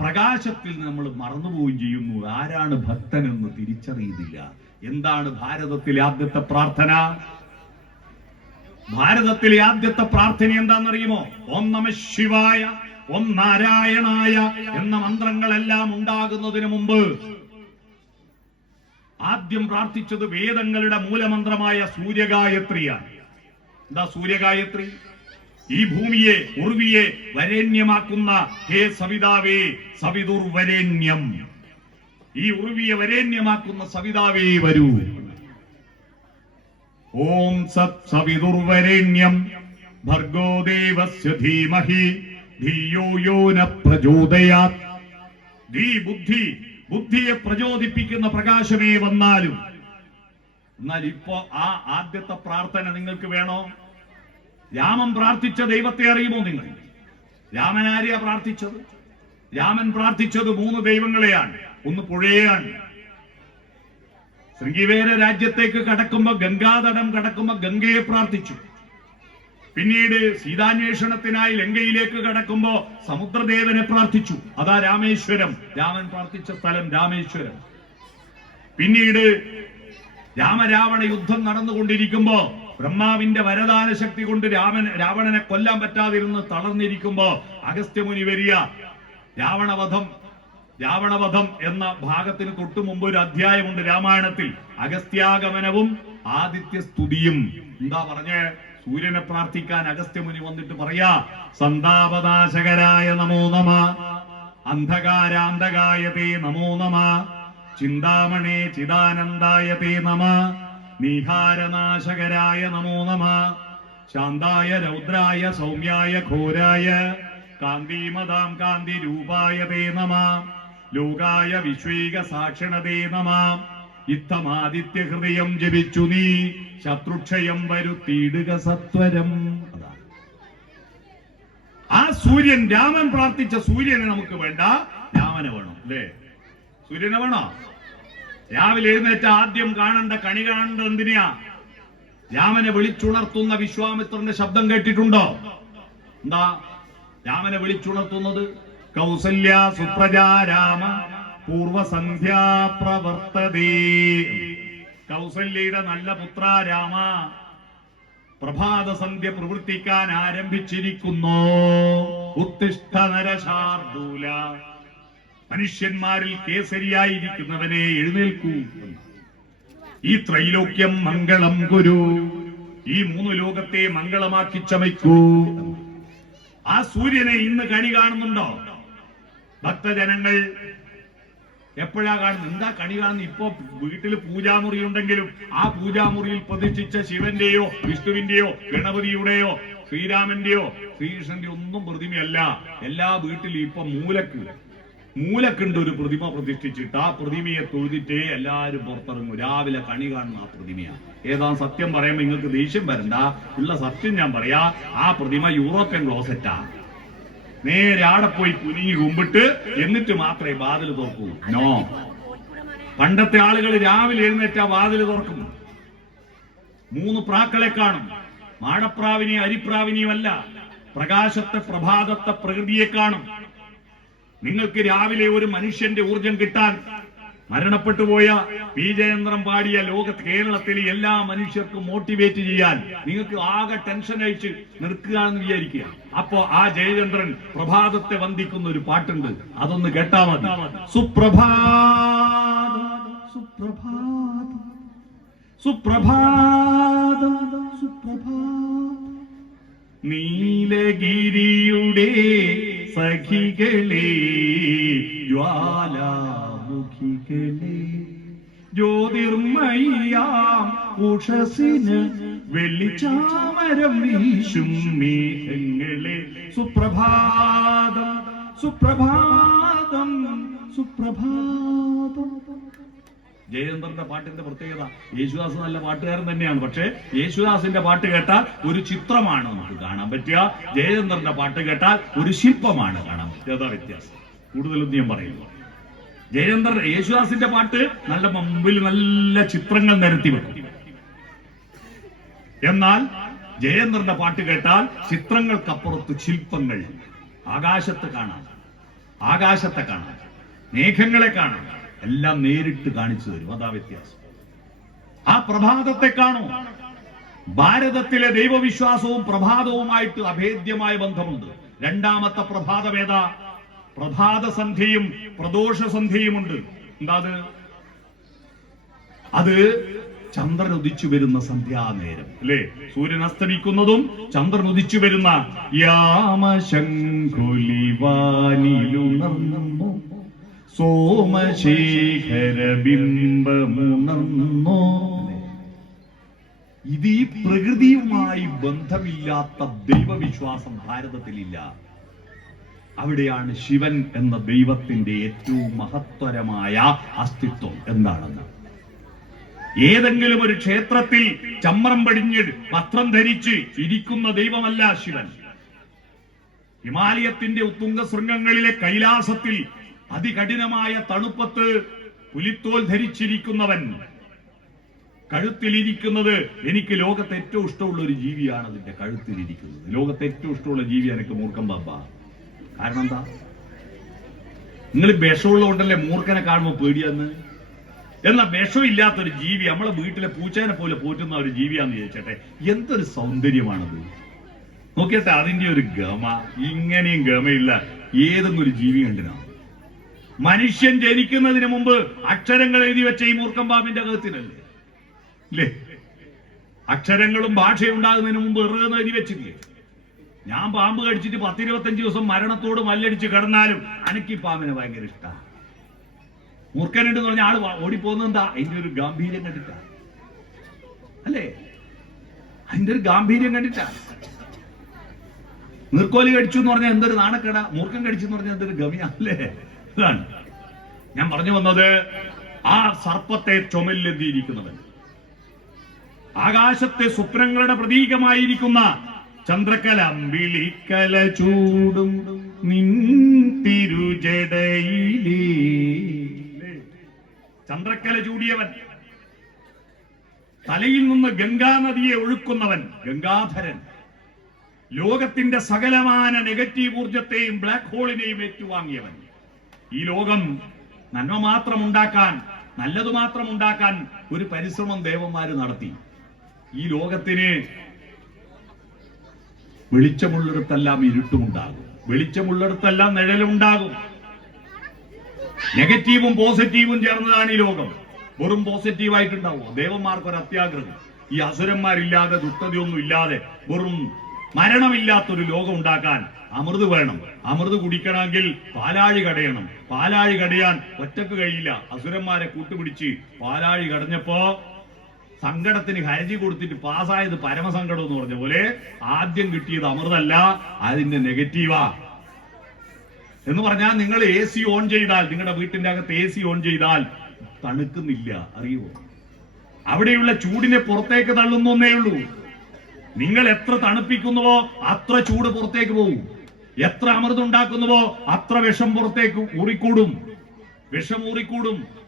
S1: പ്രകാശത്തിൽ നമ്മൾ മറന്നുപോവുകയും ചെയ്യുന്നു. ആരാണ് ഭക്തനെന്ന് തിരിച്ചറിയുന്നില്ല. എന്താണ് ഭാരതത്തിലെ ആദ്യത്തെ പ്രാർത്ഥന? ഭാരതത്തിലെ ആദ്യത്തെ പ്രാർത്ഥന എന്താണെന്നറിയുമോ? ഓം നമ ശിവായ. ഓം നാരായണായ എന്ന മന്ത്രങ്ങളെല്ലാം ഉണ്ടാകുന്നതിന് മുമ്പ് ആദ്യം പ്രാർത്ഥിച്ചത് വേദങ്ങളുടെ മൂലമന്ത്രമായ സൂര്യഗായത്രിയാണ്. എന്താ സൂര്യഗായത്രി? ഈ ഭൂമിയെ ഉർവിയെ വരേണ്യമാക്കുന്ന ഹേ സവിതാവേ സവിതുർ വരേണ്യം ഈ ഉറുവിയെ വരേണ്യമാക്കുന്ന സവിതാവേ വരൂ. ഓം സത് സവിതുർവരേണ്യം. ഭർഗോ ദേവസ്യ ധീമഹി. ബുദ്ധി ബുദ്ധിയെ പ്രചോദിപ്പിക്കുന്ന പ്രകാശമേ വന്നാലും. എന്നാൽ ഇപ്പോ ആ ആദ്യത്തെ പ്രാർത്ഥന നിങ്ങൾക്ക് വേണോ? രാമൻ പ്രാർത്ഥിച്ച ദൈവത്തെ അറിയുമോ നിങ്ങൾ? രാമൻ ആരെയാ പ്രാർത്ഥിച്ചത്? രാമൻ പ്രാർത്ഥിച്ചത് മൂന്ന് ദൈവങ്ങളെയാണ്. ഒന്ന് പുഴയാണ് ശൃംഗിവേര രാജ്യത്തേക്ക് കടക്കുമ്പോ ഗംഗാതടം കടക്കുമ്പോ ഗംഗയെ പ്രാർത്ഥിച്ചു. പിന്നീട് സീതാന്വേഷണത്തിനായി ലങ്കയിലേക്ക് കടക്കുമ്പോ സമുദ്രദേവനെ പ്രാർത്ഥിച്ചു. അതാ രാമേശ്വരം. രാമൻ പ്രാർത്ഥിച്ച സ്ഥലം രാമേശ്വരം. പിന്നീട് രാമരാവണ യുദ്ധം നടന്നുകൊണ്ടിരിക്കുമ്പോ ബ്രഹ്മാവിന്റെ വരദാന ശക്തി കൊണ്ട് രാമൻ രാവണനെ കൊല്ലാൻ പറ്റാതിരുന്ന് തളർന്നിരിക്കുമ്പോ അഗസ്ത്യമുനി വരിക. രാവണവധം രാവണവധം എന്ന ഭാഗത്തിന് തൊട്ടു മുമ്പ് ഒരു അധ്യായമുണ്ട് രാമായണത്തിൽ. അഗസ്ത്യാഗമനവും ആദിത്യ സ്തുതിയും എന്താ പറഞ്ഞേ? സൂര്യനെ പ്രാർത്ഥിക്കാൻ അഗസ്ത്യമുനി വന്നിട്ട് പറയാ സന്താപനാശകരായ നമോ നമ അന്ധകാരാന്തകായ തേ നമോ നമ ചിന്താമണേ ചിദാനന്ദായ തേ നമ നീഹാരനാശകരായ നമോ നമ ശാന്തായ രൗദ്രായ സൗമ്യായ ഘോരായ കാന്തിമതാം കാന്തി രൂപായ തേ നമ ലോകായ വിശ്വീക സാക്ഷണതേ നമ ഇത്തമാദിത്യ ഹൃദയം ജപിച്ചു നീ ശത്രുക്ഷയം വരുത്തിയിടുക സത്വരം. ആ സൂര്യൻ രാമൻ പ്രാർത്ഥിച്ച സൂര്യനെ നമുക്ക് വേണ്ട രാമനെ വേണം അല്ലേ? സൂര്യനെ വേണോ? രാവിലെ എഴുന്നേറ്റ ആദ്യം കാണേണ്ട കണി കാണേണ്ട എന്തിനാ രാമനെ വിളിച്ചുണർത്തുന്ന വിശ്വാമിത്രന്റെ ശബ്ദം കേട്ടിട്ടുണ്ടോ? എന്താ? രാമനെ വിളിച്ചുണർത്തുന്നത് കൗസല്യ സുപ്രജാ രാമ. പൂർവസന്ധ്യാ പ്രവർത്തതേ. കൗസല്യയുടെ നല്ല പുത്ര രാമ പ്രഭാതസന്ധ്യ പ്രവർത്തിക്കാൻ ആരംഭിച്ചിരിക്കുന്നു. ഉത്തിഷ്ഠ നരശാർദൂല മനുഷ്യന്മാരിൽ കേസരിയായിരിക്കുന്നവനെ എഴുന്നേൽക്കൂ. ഈ ത്രൈലോക്യം മംഗളം ഗുരു. ഈ മൂന്ന് ലോകത്തെ മംഗളമാക്കി ചമയ്ക്കൂ. ആ സൂര്യനെ ഇന്ന് കണി കാണുന്നുണ്ടോ? ഭക്തജനങ്ങൾ എപ്പോഴാ കാണുന്നത് എന്താ കണി കാണുന്നത് ഇപ്പോ വീട്ടിൽ പൂജാമുറി ഉണ്ടെങ്കിലും ആ പൂജാമുറിയിൽ പ്രതിഷ്ഠിച്ച ശിവന്റെയോ വിഷ്ണുവിന്റെയോ ഗണപതിയുടെയോ ശ്രീരാമന്റെയോ ശ്രീകൃഷ്ണന്റെ ഒന്നും പ്രതിമയല്ല. എല്ലാ വീട്ടിലും ഇപ്പൊ മൂലക്ക്. മൂലക്കുണ്ട് ഒരു പ്രതിമ പ്രതിഷ്ഠിച്ചിട്ട് ആ പ്രതിമയെ തൊഴുതിട്ടേ എല്ലാരും പുറത്തിറങ്ങും. രാവിലെ കണി കാണുന്ന ആ പ്രതിമയാണ് ഏതാ സത്യം പറയുമ്പോൾ നിങ്ങൾക്ക് ദേഷ്യം വരണ്ട. ഉള്ള സത്യം ഞാൻ പറയാ ആ പ്രതിമ യൂറോപ്യൻ ക്ലോസറ്റാ. നേരെ ആടെ പോയി കുനിഞ്ഞു കുമ്പിട്ട് എന്നിട്ട് മാത്രമേ വാതിൽ തുറക്കൂ. നോ പണ്ടത്തെ ആളുകൾ രാവിലെ എഴുന്നേറ്റ് വാതിൽ തുറക്കും. മൂന്ന് പ്രാക്കളെ കാണും. മാടപ്രാവിനെയും അരിപ്രാവിനെയും അല്ല പ്രകാശത്തെ പ്രഭാതത്തെ പ്രകൃതിയെ കാണും. നിങ്ങൾക്ക് രാവിലെ ഒരു മനുഷ്യന്റെ ഊർജം കിട്ടാൻ മരണപ്പെട്ടു പോയ പി ജയേന്ദ്രം പാടിയ ലോക കേരളത്തിലെ എല്ലാ മനുഷ്യർക്കും മോട്ടിവേറ്റ് ചെയ്യാൻ നിങ്ങൾക്ക് ആകെ ടെൻഷൻ അയച്ച് നിൽക്കുകയാണെന്ന് വിചാരിക്കുക. അപ്പോ ആ ജയചന്ദ്രൻ പ്രഭാതത്തെ വന്ദിക്കുന്ന ഒരു പാട്ടുണ്ട്. അതൊന്ന് കേട്ടാ മതി. സുപ്രഭാത സുപ്രഭാത സുപ്രഭാത സുപ്രഭാത. നീലഗിരിയുടെ സഖികളെ ജ്യോതിർമയ്യാം വെള്ളിച്ചാമരം വീശും മേഘങ്ങളെ. സുപ്രഭാതം സുപ്രഭാതം സുപ്രഭാതം. ജയചന്ദ്രന്റെ പാട്ടിന്റെ പ്രത്യേകത യേശുദാസ് നല്ല പാട്ടുകാരൻ തന്നെയാണ്. പക്ഷേ യേശുദാസിന്റെ പാട്ട് കേട്ടാൽ ഒരു ചിത്രമാണ് നമുക്ക് കാണാൻ പറ്റുക. ജയചന്ദ്രന്റെ പാട്ട് കേട്ടാൽ ഒരു ശില്പമാണ് കാണാൻ പറ്റുക. അതാ വ്യത്യാസം. കൂടുതലൊന്നും ഞാൻ പറയുന്നു ജയചന്ദ്രൻ യേശുദാസിന്റെ പാട്ട് നല്ല മുമ്പിൽ നല്ല ചിത്രങ്ങൾ നിരത്തി വെക്കും. എന്നാൽ ജയേന്ദ്രന്റെ പാട്ട് കേട്ടാൽ ചിത്രങ്ങൾക്കപ്പുറത്ത് ശില്പങ്ങൾ ആകാശത്ത് കാണാം. ആകാശത്തെ കാണാം. മേഘങ്ങളെ കാണാം. എല്ലാം നേരിട്ട് കാണിച്ചു തരും. അതാ വ്യത്യാസം. ആ പ്രഭാതത്തെ കാണൂ. ഭാരതത്തിലെ ദൈവവിശ്വാസവും പ്രഭാതവുമായിട്ട് അഭേദ്യമായ ബന്ധമുണ്ട്. രണ്ടാമത്തെ പ്രഭാതം ഏതാ? പ്രഭാത പ്രദോഷസന്ധിയുമുണ്ട് എന്താ അത്? അത് ചന്ദ്രൻ ഉദിച്ചു വരുന്ന സന്ധ്യാനേരം. അല്ലേ? സൂര്യൻ അസ്തമിക്കുന്നതും ചന്ദ്രൻ ഉദിച്ചു വരുന്ന യാമശങ്കുലിവാനിലുണർന്നു ഇത് ഈ പ്രകൃതിയുമായി ബന്ധമില്ലാത്ത ദൈവവിശ്വാസം ഭാരതത്തിലില്ല. അവിടെയാണ് ശിവൻ എന്ന ദൈവത്തിന്റെ ഏറ്റവും മഹത്തരമായ അസ്തിത്വം എന്താണെന്ന്. ഏതെങ്കിലും ഒരു ക്ഷേത്രത്തിൽ ചമ്രം പടിഞ്ഞ് പത്രം ധരിച്ച് ഇരിക്കുന്ന ദൈവമല്ല ശിവൻ. ഹിമാലയത്തിന്റെ ഉത്തുംഗ ശൃംഗങ്ങളിലെ കൈലാസത്തിൽ അതികഠിനമായ തണുപ്പത്ത് പുലിത്തോൽ ധരിച്ചിരിക്കുന്നവൻ. കഴുത്തിലിരിക്കുന്നത് എനിക്ക് ലോകത്തെ ഏറ്റവും ഇഷ്ടമുള്ള ഒരു ജീവിയാണ് അതിന്റെ കഴുത്തിലിരിക്കുന്നത്. ലോകത്തെ ഏറ്റവും ഇഷ്ടമുള്ള ജീവി എനിക്ക് മൂർഖം ബാബ കാരണം എന്താ? നിങ്ങൾ വിഷമുള്ളതുകൊണ്ടല്ലേ മൂർഖനെ കാണുമ്പോൾ പേടിയാന്ന്? എന്നാ വിഷമില്ലാത്തൊരു ജീവി നമ്മളെ വീട്ടിലെ പൂച്ചേനെ പോലെ പോറ്റുന്ന ഒരു ജീവിയാന്ന് ചോദിച്ചട്ടെ എന്തൊരു സൗന്ദര്യമാണത്? നോക്കിയട്ടെ അതിന്റെ ഒരു ഗമ. ഇങ്ങനെയും ഗമയില്ല ഏതെങ്കിലും ഒരു ജീവി കണ്ടിനാ? മനുഷ്യൻ ജനിക്കുന്നതിന് മുമ്പ് അക്ഷരങ്ങൾ എഴുതി വെച്ച ഈ മൂർഖം പാമ്പിന്റെ അകത്തിനല്ലേ? അക്ഷരങ്ങളും ഭാഷയും ഉണ്ടാകുന്നതിന് മുമ്പ് എറുകെന്ന് എഴുതി വെച്ചില്ലേ? ഞാൻ പാമ്പ് കടിച്ചിട്ട് പത്തിരുപത്തഞ്ച് ദിവസം മരണത്തോട് മല്ലടിച്ച് കിടന്നാലും അനക്ക് ഈ പാമ്പിനെ ഭയങ്കര ഇഷ്ടമാണ് മൂർഖനുണ്ട് പറഞ്ഞ ആൾ ഓടിപ്പോകുന്നത് എന്താ? അതിന്റെ ഒരു ഗാംഭീര്യം കണ്ടിട്ടാ. അല്ലേ? അതിന്റെ ഒരു ഗാംഭീര്യം കണ്ടിട്ടാ. നീർക്കോലി കടിച്ചു എന്ന് പറഞ്ഞാൽ എന്തൊരു നാണക്കേട? മൂർഖൻ കടിച്ചു എന്ന് പറഞ്ഞാൽ എന്തൊരു ഗമിയാ അല്ലേ? ഇതാണ് ഞാൻ പറഞ്ഞു വന്നത് ആ സർപ്പത്തെ ചുമലിലെത്തിയിരിക്കുന്നവൻ. ആകാശത്തെ സ്വപ്നങ്ങളുടെ പ്രതീകമായിരിക്കുന്ന ചന്ദ്രക്കല വിളിക്കല ചൂടും നിൻ തിരുജടയിലേ. ചന്ദ്രക്കല ചൂടിയവൻ തലയിൽ നിന്ന് ഗംഗാനദിയെ ഒഴുക്കുന്നവൻ ഗംഗാധരൻ. ലോകത്തിന്റെ സകലമാന നെഗറ്റീവ് ഊർജത്തെയും ബ്ലാക്ക് ഹോളിനെയും ഏറ്റുവാങ്ങിയവൻ. ഈ ലോകം നന്മ മാത്രം ഉണ്ടാക്കാൻ നല്ലതു മാത്രം ഉണ്ടാക്കാൻ ഒരു പരിശ്രമം ദേവന്മാര് നടത്തി. ഈ ലോകത്തിന് വെളിച്ചമുള്ളിടത്തെല്ലാം ഇരുട്ടുമുണ്ടാകും. വെളിച്ചമുള്ളിടത്തെല്ലാം നിഴലുണ്ടാകും നെഗറ്റീവും പോസിറ്റീവും ചേർന്നതാണ് ഈ ലോകം. വെറും പോസിറ്റീവായിട്ടുണ്ടാവും. ദേവന്മാർക്ക് ഒരു അത്യാഗ്രഹം ഈ അസുരന്മാരില്ലാതെ ദുഷ്ടതയൊന്നും ഇല്ലാതെ വെറും മരണമില്ലാത്തൊരു ലോകം ഉണ്ടാക്കാൻ അമൃത് വേണം. അമൃത് കുടിക്കണമെങ്കിൽ പാലാഴി കടയണം. പാലാഴി കടയാൻ ഒറ്റയ്ക്ക് കഴിയില്ല. അസുരന്മാരെ കൂട്ടുപിടിച്ച് പാലാഴി കടഞ്ഞപ്പോ സങ്കടത്തിന് ഹരജി കൊടുത്തിട്ട് പാസ്സായത് പരമസങ്കടം എന്ന് പറഞ്ഞ പോലെ ആദ്യം കിട്ടിയത് അമൃതല്ല അതിന്റെ നെഗറ്റീവാ. എന്ന് പറഞ്ഞാൽ നിങ്ങൾ എ സി ഓൺ ചെയ്താൽ നിങ്ങളുടെ വീട്ടിന്റെ അകത്ത് എ സി ഓൺ ചെയ്താൽ തണുക്കുന്നില്ല. അറിയുമോ അവിടെയുള്ള ചൂടിനെ പുറത്തേക്ക് തള്ളുന്നേ ഉള്ളൂ. നിങ്ങൾ എത്ര തണുപ്പിക്കുന്നുവോ അത്ര ചൂട് പുറത്തേക്ക് പോകും എത്ര അമൃതുണ്ടാക്കുന്നുവോ അത്ര വിഷം പുറത്തേക്ക് ഊറിക്കൂടും. വിഷം ഊറിക്കൂടും.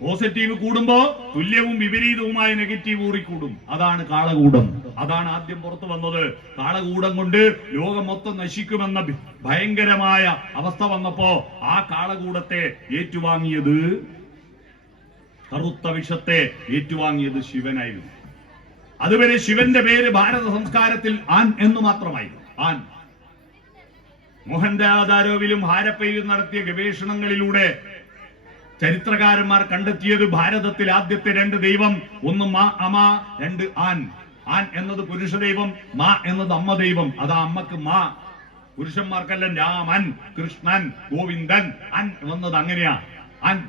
S1: പോസിറ്റീവ് കൂടുമ്പോ തുല്യവും വിപരീതവുമായ നെഗറ്റീവ് ഊറിക്കൂടും അതാണ് കാളകൂടം. അതാണ് ആദ്യം പുറത്തു വന്നത്. കാളകൂടം കൊണ്ട് ലോകം മൊത്തം നശിക്കുമെന്ന ഭയങ്കരമായ അവസ്ഥ വന്നപ്പോ ആ കാളകൂടത്തെ ഏറ്റുവാങ്ങിയത് കറുത്ത വിഷത്തെ ഏറ്റുവാങ്ങിയത് ശിവനായിരുന്നു. അതുവരെ ശിവന്റെ പേര് ഭാരത സംസ്കാരത്തിൽ ആൻ എന്ന് മാത്രമായിരുന്നു. ആൻ. മോഹൻദാദാരോവിലും ഹാരപ്പയിലും നടത്തിയ ഗവേഷണങ്ങളിലൂടെ ചരിത്രകാരന്മാർ കണ്ടെത്തിയത് ഭാരതത്തിൽ ആദ്യത്തെ രണ്ട് ദൈവം ഒന്ന് മാ അമ രണ്ട് ആൻ. ആൻ എന്നത് പുരുഷ ദൈവം മാ എന്നത് അമ്മ ദൈവം അതാ അമ്മയ്ക്ക് മാ. പുരുഷന്മാർക്കല്ല രാമൻ കൃഷ്ണൻ ഗോവിന്ദൻ. അൻ എന്നത് അങ്ങനെയാ. അൻ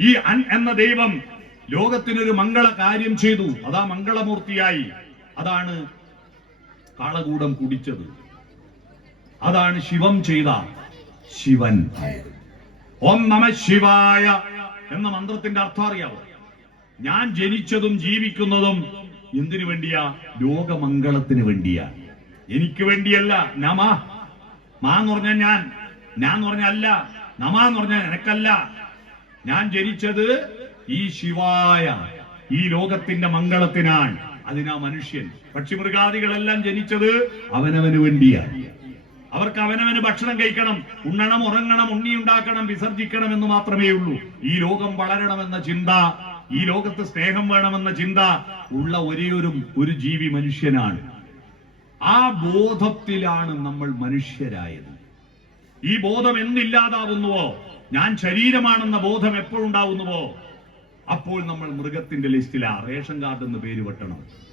S1: ഈ അൻ എന്ന ദൈവം ലോകത്തിനൊരു മംഗള കാര്യം ചെയ്തു. അതാ മംഗളമൂർത്തിയായി. അതാണ് കാളകൂടം കുടിച്ചത്. അതാണ് ശിവം ചെയ്ത ശിവൻ ഓം നമ ശിവായ എന്ന മന്ത്രത്തിന്റെ അർത്ഥം അറിയാവോ? ഞാൻ ജനിച്ചതും ജീവിക്കുന്നതും എന്തിനു വേണ്ടിയാ? ലോകമംഗളത്തിന് വേണ്ടിയാ. എനിക്ക് വേണ്ടിയല്ല നമ. മാ എന്ന് പറഞ്ഞാൽ ഞാൻ. ഞാൻ എന്ന് പറഞ്ഞ അല്ല. നമ എന്ന് പറഞ്ഞ എനക്കല്ല. ഞാൻ ജനിച്ചത് ഈ ശിവായ ഈ ലോകത്തിന്റെ മംഗളത്തിനാണ്. അതിനാ മനുഷ്യൻ. പക്ഷിമൃഗാദികളെല്ലാം ജനിച്ചത് അവനവന് വേണ്ടിയാണ് അവർക്ക് അവനവന് ഭക്ഷണം കഴിക്കണം ഉണ്ണണം ഉറങ്ങണം ഉണ്ണി ഉണ്ടാക്കണം വിസർജിക്കണം എന്ന് മാത്രമേ ഉള്ളൂ. ഈ ലോകം വളരണമെന്ന ചിന്ത ഈ ലോകത്ത് സ്നേഹം വേണമെന്ന ചിന്ത ഉള്ള ഒരേയൊരു ഒരു ഒരു ജീവി മനുഷ്യനാണ്. ആ ബോധത്തിലാണ് നമ്മൾ മനുഷ്യരായത്. ഈ ബോധം എന്നില്ലാതാവുന്നുവോ? ഞാൻ ശരീരമാണെന്ന ബോധം എപ്പോഴുണ്ടാവുന്നുവോ? അപ്പോൾ നമ്മൾ മൃഗത്തിന്റെ ലിസ്റ്റിലാ റേഷൻ കാർഡ് എന്ന് പേര് വെട്ടണം.